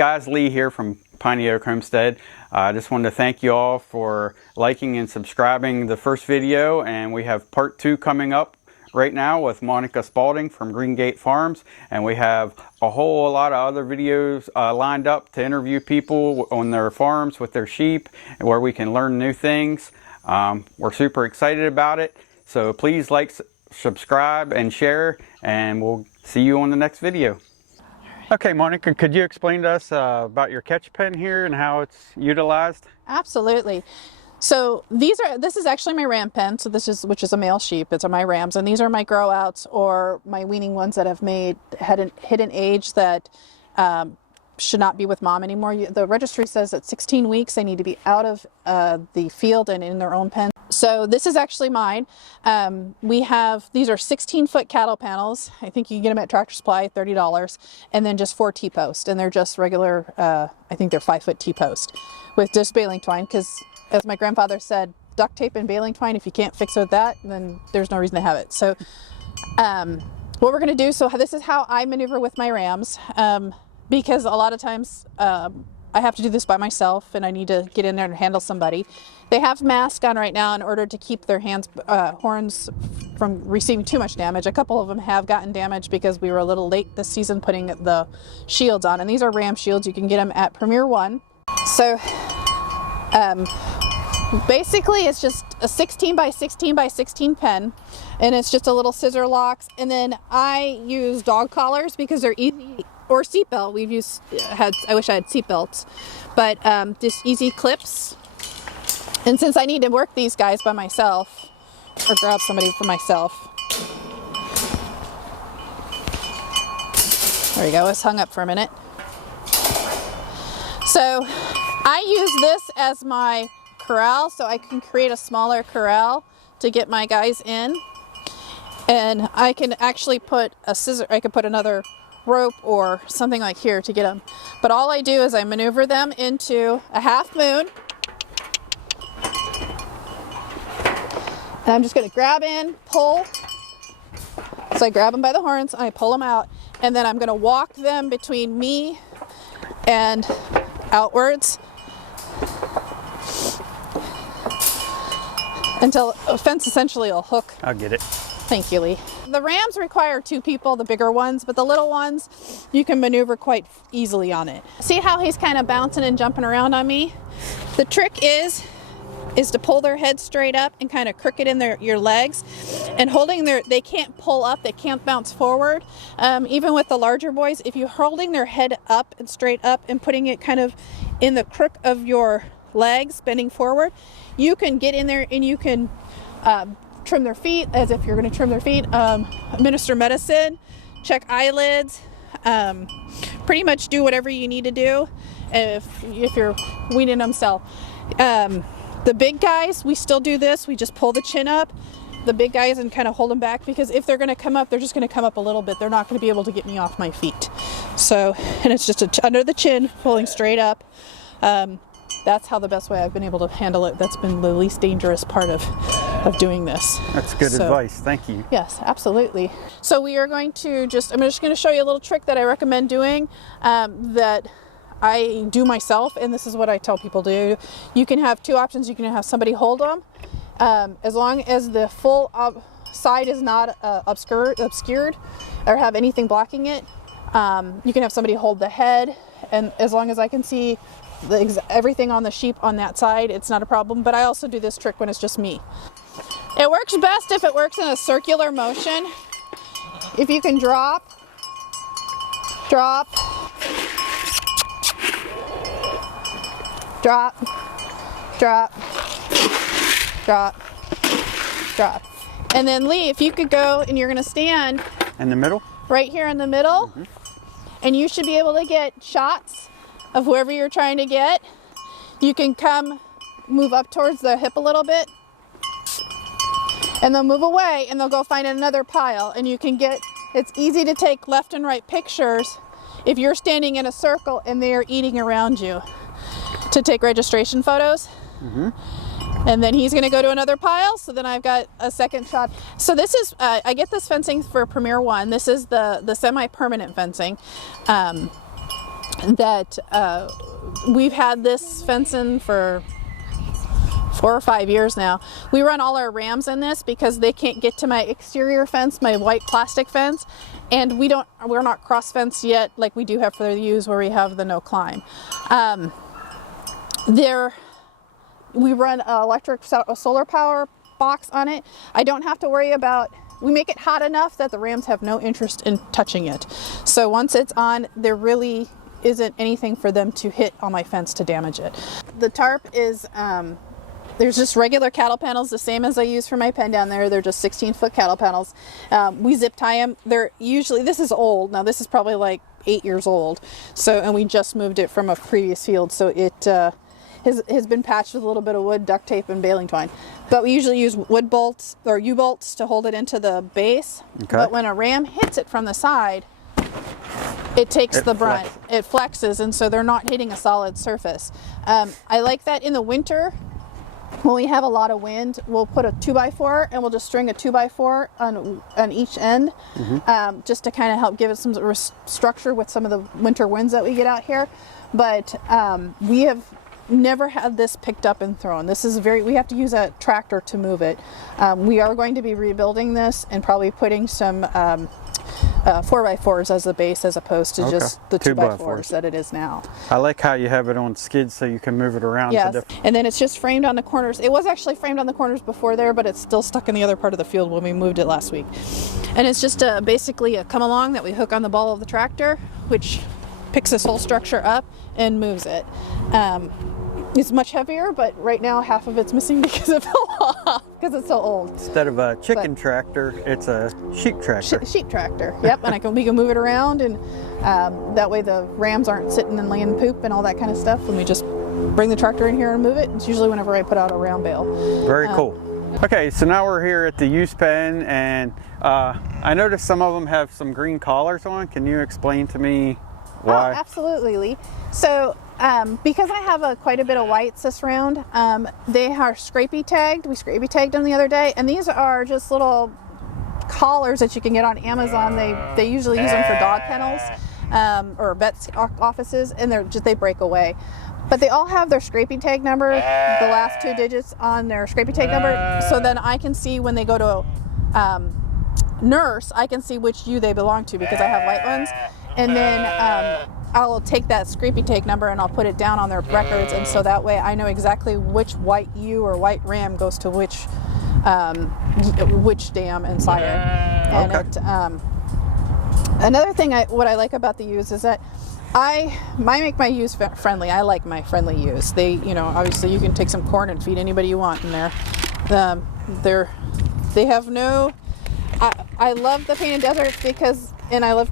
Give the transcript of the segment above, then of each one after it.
guys, Lee here from Piney Oak Homestead. I just wanted to thank you all for liking and subscribing the first video, and we have part 2 coming up right now with Monica Spaulding from Green Gate Farms, and we have a whole lot of other videos lined up to interview people on their farms with their sheep and where we can learn new things. We're super excited about it, so please like, subscribe, and share, and we'll see you on the next video. Okay, Monica, could you explain to us about your catch pen here and how it's utilized? Absolutely. So this is actually my ram pen. So which is a male sheep. It's my rams, and these are my grow outs or my weaning ones that have hit an age that should not be with mom anymore. The registry says at 16 weeks they need to be out of the field and in their own pen. So this is actually mine. These are 16-foot cattle panels. I think you can get them at Tractor Supply, $30, and then just 4 T-posts, and they're just regular, I think they're 5-foot T-post with just baling twine, because as my grandfather said, duct tape and baling twine, if you can't fix it with that, then there's no reason to have it. So what we're gonna do, so this is how I maneuver with my rams, because a lot of times I have to do this by myself and I need to get in there and handle somebody. They have masks on right now in order to keep their horns from receiving too much damage. A couple of them have gotten damaged because we were a little late this season putting the shields on, and these are ram shields. You can get them at Premier One. So basically it's just a 16 by 16 by 16 pen, and it's just a little scissor locks, and then I use dog collars because they're easy, or seatbelt. I wish I had seatbelts, but just easy clips. And since I need to work these guys by myself, or grab somebody for myself, there we go, it's hung up for a minute. So I use this as my corral, so I can create a smaller corral to get my guys in, and I can actually put I could put another rope or something like here to get them. But all I do is I maneuver them into a half moon, and I'm just going to grab in, pull. So I grab them by the horns, I pull them out, and then I'm going to walk them between me and outwards until a fence essentially will hook. I'll get it. Thank you, Lee. The rams require 2 people, the bigger ones, but the little ones you can maneuver quite easily on it. See how he's kind of bouncing and jumping around on me? The trick is to pull their head straight up and kind of crook it in your legs, and holding they can't pull up, they can't bounce forward. Even with the larger boys, if you're holding their head up and straight up and putting it kind of in the crook of your legs, bending forward, you can get in there and you can trim their feet as if you're going to trim their feet, administer medicine, check eyelids, pretty much do whatever you need to do if you're weaning them. The big guys, we still do this. We just pull the chin up, the big guys, and kind of hold them back, because if they're going to come up, they're just going to come up a little bit. They're not going to be able to get me off my feet. So, and it's just under the chin, pulling straight up. That's how the best way I've been able to handle it. That's been the least dangerous part of doing this. That's good advice. Thank you. Yes, absolutely. So we are going to I'm just going to show you a little trick that I recommend doing, that I do myself, and this is what I tell people to do. You can have 2 options. You can have somebody hold them, as long as the full side is not obscured or have anything blocking it. You can have somebody hold the head, and as long as I can see everything on the sheep on that side, it's not a problem. But I also do this trick when it's just me. It works best if it works in a circular motion. If you can drop, drop, drop, drop, drop, drop. And then Lee, if you could go, and you're going to stand in the middle, right here in the middle, and you should be able to get shots of whoever you're trying to get. You can move up towards the hip a little bit, and they'll move away, and they'll go find another pile, and you can it's easy to take left and right pictures if you're standing in a circle and they're eating around you, to take registration photos. And then he's going to go to another pile, so then I've got a second shot. So this is, I get this fencing for Premier One. This is the semi-permanent fencing. that we've had this fence in for 4 or 5 years now. We run all our rams in this because they can't get to my exterior fence, my white plastic fence, and we're not cross fenced yet like we do have for the ewes where we have the no climb. We run a solar power box on it. I don't have to worry about, we make it hot enough that the rams have no interest in touching it. So once it's on, there really isn't anything for them to hit on my fence to damage it. The tarp is, there's just regular cattle panels, the same as I use for my pen down there. They're just 16-foot cattle panels. We zip tie them. They're usually, this is old. Now this is probably like 8 years old. So, and we just moved it from a previous field. So it has been patched with a little bit of wood, duct tape, and baling twine. But we usually use wood bolts or U-bolts to hold it into the base. Okay. But when a ram hits it from the side, it takes the brunt. It flexes, and so they're not hitting a solid surface. I like that in the winter. When we have a lot of wind, we'll put a 2x4 and we'll just string a 2x4 on each end, just to kind of help give it some structure with some of the winter winds that we get out here. But we have never had this picked up and thrown. This is we have to use a tractor to move it. We are going to be rebuilding this and probably putting some 4x4s as the base as opposed to just the 2x4s that it is now. I like how you have it on skids so you can move it around. Yes, and then it's just framed on the corners. It was actually framed on the corners before there, but it's still stuck in the other part of the field when we moved it last week. And it's just basically a come along that we hook on the ball of the tractor, which picks this whole structure up and moves it. It's much heavier, but right now half of it's missing because it fell off because it's so old. Instead of a chicken tractor, it's a sheep tractor. Sheep tractor, yep. And we can move it around, and that way the rams aren't sitting and laying poop and all that kind of stuff. And we just bring the tractor in here and move it. It's usually whenever I put out a ram bale. Very cool. Okay, so now we're here at the ewes pen, and I noticed some of them have some green collars on. Can you explain to me why? Oh, absolutely, Lee. So because I have quite a bit of whites this round, they are scrapie tagged. We scrapie tagged them the other day, and these are just little collars that you can get on Amazon. They usually use them for dog kennels or vets offices, and they break away. But they all have their scrapie tag number, the last 2 digits on their scrapie tag number, so then I can see when they go to nurse, I can see which ewe they belong to because I have white ones. And then I'll take that scrapie tag number and I'll put it down on their records, and so that way I know exactly which white ewe or white ram goes to which dam and sire. And okay. Another thing what I like about the ewes is that I make my ewes friendly. I like my friendly ewes. They, obviously you can take some corn and feed anybody you want in there. They have no. I love the Painted Deserts because, and I love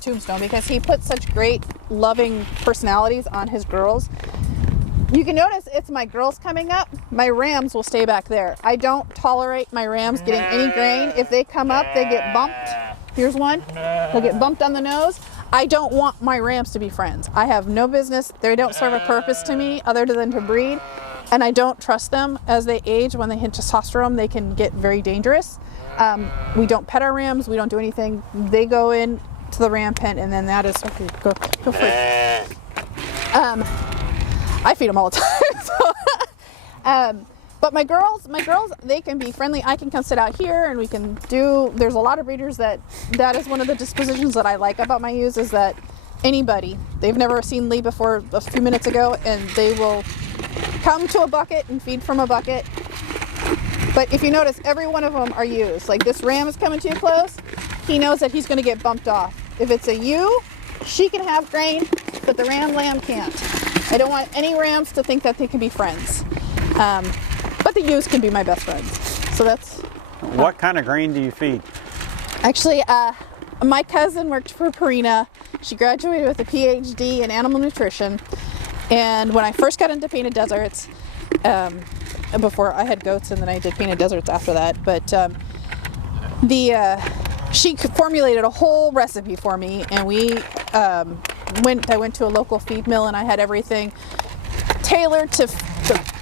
Tombstone because he puts such great, loving personalities on his girls. You can notice it's my girls coming up. My rams will stay back there. I don't tolerate my rams getting any grain. If they come up, they get bumped. Here's one. They'll get bumped on the nose. I don't want my rams to be friends. I have no business. They don't serve a purpose to me other than to breed. And I don't trust them as they age. When they hit testosterone, they can get very dangerous. We don't pet our rams. We don't do anything. They go in to the ram pen, and then that is okay. Go free. I feed them all the time. But my girls, they can be friendly. I can come sit out here, and we can do. There's a lot of breeders that is one of the dispositions that I like about my ewes is that they've never seen Lee before a few minutes ago, and they will come to a bucket and feed from a bucket. But if you notice, every one of them are ewes. Like this ram is coming too close. He knows that he's going to get bumped off. If it's a ewe, she can have grain, but the lamb can't. I don't want any rams to think that they can be friends. But the ewes can be my best friends. So that's... What kind of grain do you feed? Actually, my cousin worked for Purina. She graduated with a PhD in animal nutrition. And when I first got into Painted Deserts, before I had goats and then I did Painted Deserts after that, but she formulated a whole recipe for me, and I went to a local feed mill, and I had everything tailored to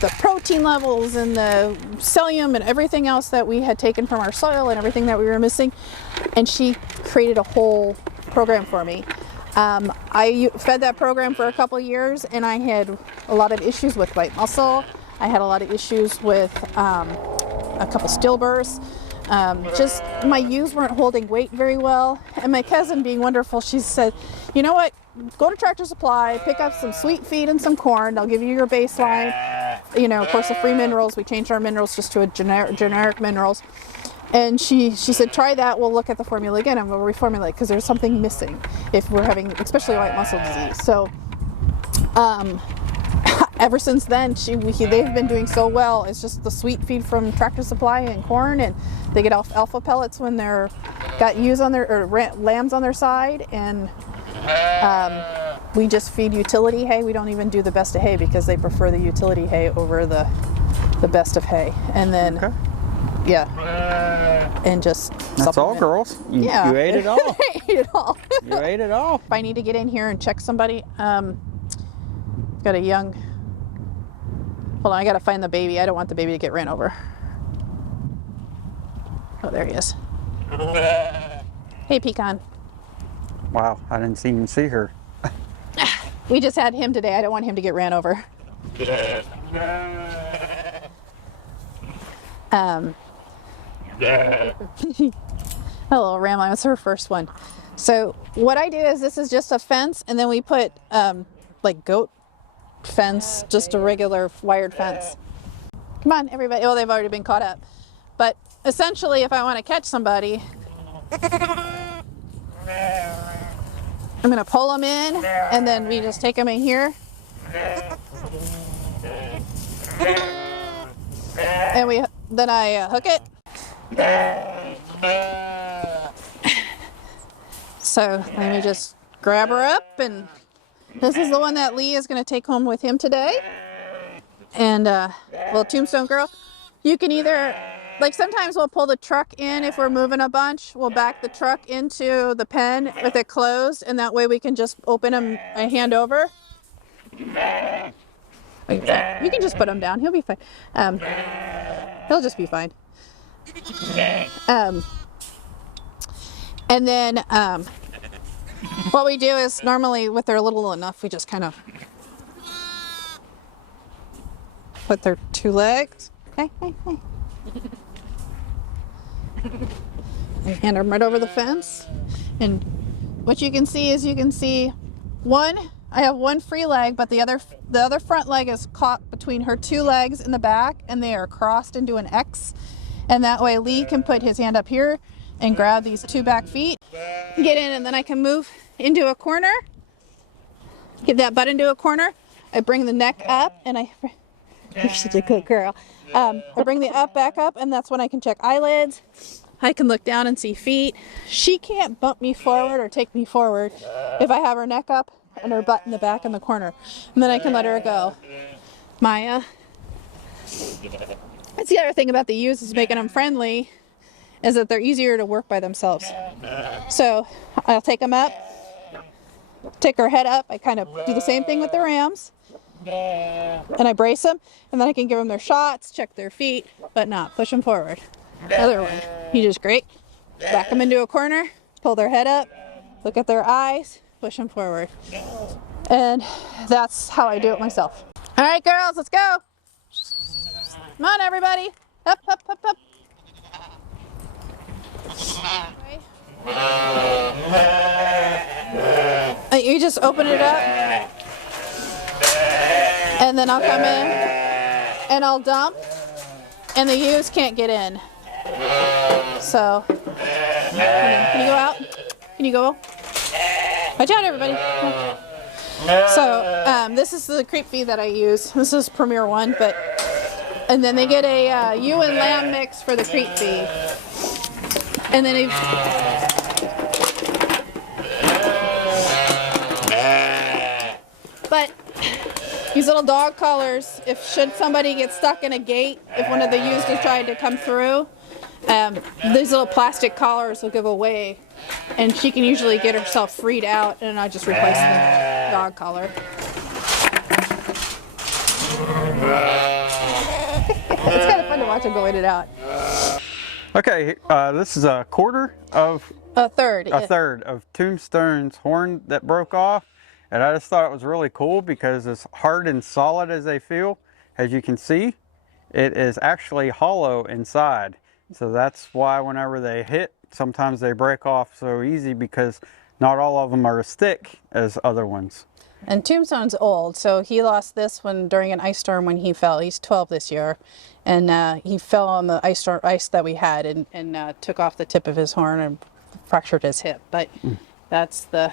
the protein levels and the psyllium and everything else that we had taken from our soil and everything that we were missing. And she created a whole program for me. I fed that program for a couple years, and I had a lot of issues with white muscle. I had a lot of issues with a couple stillbirths. Just my ewes weren't holding weight very well. And my cousin, being wonderful, she said, you know what, go to Tractor Supply, pick up some sweet feed and some corn. They'll give you your baseline. You know, of course, the free minerals, we changed our minerals just to a generic minerals. And she said, try that, we'll look at the formula again and we'll reformulate because there's something missing if we're having, especially white muscle disease. So ever since then, they've been doing so well. It's just the sweet feed from Tractor Supply and corn, and they get alpha pellets when they're got ewes on their, or lambs on their side, and we just feed utility hay. We don't even do the best of hay because they prefer the utility hay over the best of hay. And then Okay. yeah, and just That's all, girls. You ate it all. I ate it all. You ate it all. If I need to get in here and check somebody, got a young, hold on, I gotta find the baby. I don't want the baby to get ran over. Oh, there he is. Hey, Pecan. Wow, I didn't even see her. We just had him today. I don't want him to get ran over. Hello, Ram. It's her first one. So what I do is, this is just a fence, and then we put like goat fence, just a regular wired fence. Come on, everybody. Oh, they've already been caught up. But essentially, if I want to catch somebody, I'm going to pull them in, and then we just take them in here. And then I hook it. So let me just grab her up, and this is the one that Lee is going to take home with him today. And well, Tombstone Girl, you can either, like, sometimes we'll pull the truck in if we're moving a bunch. We'll back the truck into the pen with it closed, and that way we can just open him a hand over. You can just put him down. He'll be fine. He'll just be fine. And then what we do is, normally with their little enough, we just kind of put their two legs. Okay. And hand them right over the fence. And what you can see is, I have one free leg, but the other front leg is caught between her two legs in the back, and they are crossed into an X. And that way Lee can put his hand up here and grab these two back feet, get in, and then I can move into a corner, get that butt into a corner. I bring the neck up, and you're such a good girl. I bring the back up, and that's when I can check eyelids. I can look down and see feet. She can't bump me forward or take me forward if I have her neck up and her butt in the back in the corner. And then I can let her go. Maya. That's the other thing about the ewes, is making them friendly, is that they're easier to work by themselves. So I'll take them up, take her head up. I kind of do the same thing with the rams. And I brace them, and then I can give them their shots, check their feet, but not push them forward. Other one, you just back them into a corner, pull their head up, look at their eyes, push them forward. And that's how I do it myself. All right, girls, let's go. Come on, everybody. Up, up, up, up. You just open it up, and then I'll come in and I'll dump, and the ewes can't get in. So, can you go out? Can you go? Watch out, everybody. So, this is the creep feed that I use. This is Premier 1, and then they get a ewe and lamb mix for the creep feed. And then but these little dog collars, should somebody get stuck in a gate, if one of the ewes is trying to come through, these little plastic collars will give away, and she can usually get herself freed out, and I just replace the dog collar. It's kind of fun to watch them go in and out. Okay, this is a quarter of A third. a third of Tombstone's horn that broke off, and I just thought it was really cool because as hard and solid as they feel, as you can see, it is actually hollow inside. So that's why whenever they hit, sometimes they break off so easy because not all of them are as thick as other ones. And Tombstone's old, so he lost this one during an ice storm when he fell. He's 12 this year, and he fell on the ice that we had and took off the tip of his horn and fractured his hip. But that's the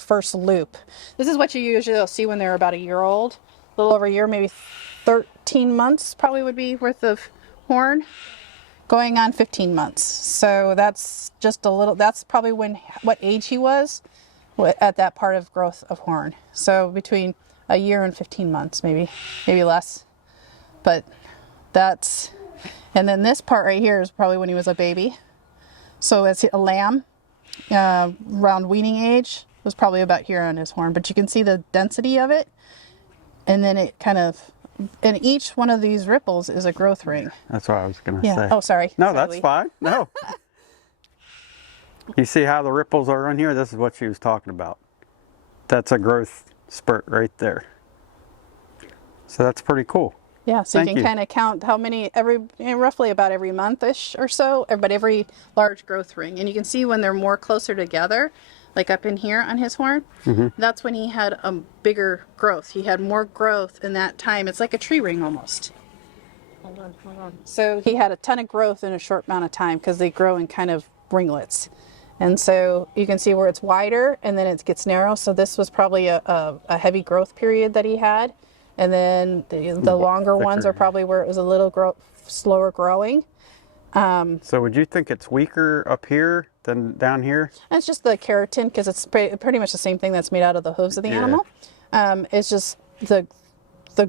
first loop. This is what you usually see when they're about a year old, a little over a year, maybe 13 months probably would be worth of horn, going on 15 months. So that's just a little. That's probably what age he was at that part of growth of horn. So between a year and 15 months, maybe less. But that's, and then this part right here is probably when he was a baby. So as a lamb, around weaning age, was probably about here on his horn. But you can see the density of it, and then it kind of, and each one of these ripples is a growth ring. That's what I was going to say. Oh, sorry. No, that's fine. No. You see how the ripples are on here? This is what she was talking about. That's a growth spurt right there. So that's pretty cool. Yeah, so Thank you can kind of count how many, roughly about every month-ish or so, but every large growth ring. And you can see when they're more closer together, like up in here on his horn, that's when he had a bigger growth. He had more growth in that time. It's like a tree ring almost. Hold on. So he had a ton of growth in a short amount of time because they grow in kind of ringlets. And so you can see where it's wider and then it gets narrow. So this was probably a heavy growth period that he had. And then the longer ones are probably where it was a little slower growing. So would you think it's weaker up here than down here? It's just the keratin, because it's pretty much the same thing that's made out of the hooves of the animal. It's just the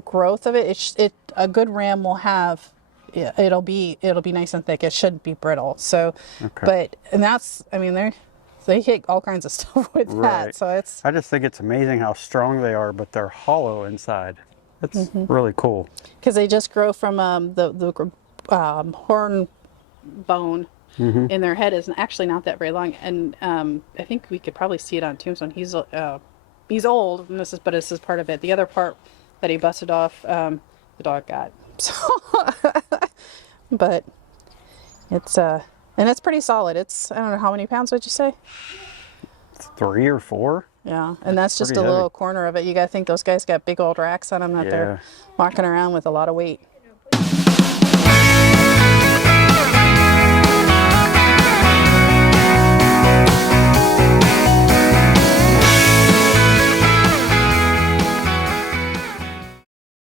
growth of it. A good ram will have. Yeah, it'll be nice and thick. It shouldn't be brittle. So, but that's, I mean, they hit all kinds of stuff with that. So I just think it's amazing how strong they are, but they're hollow inside. That's really cool. Because they just grow from the horn bone in their head is actually not that very long, and I think we could probably see it on Tombstone. He's old, and this is part of it. The other part that he busted off, the dog got. So, but it's and it's pretty solid. It's, I don't know, how many pounds would you say? 3 or 4. Yeah, and that's just a little corner of it. You got to think those guys got big old racks on them that they're walking around with a lot of weight.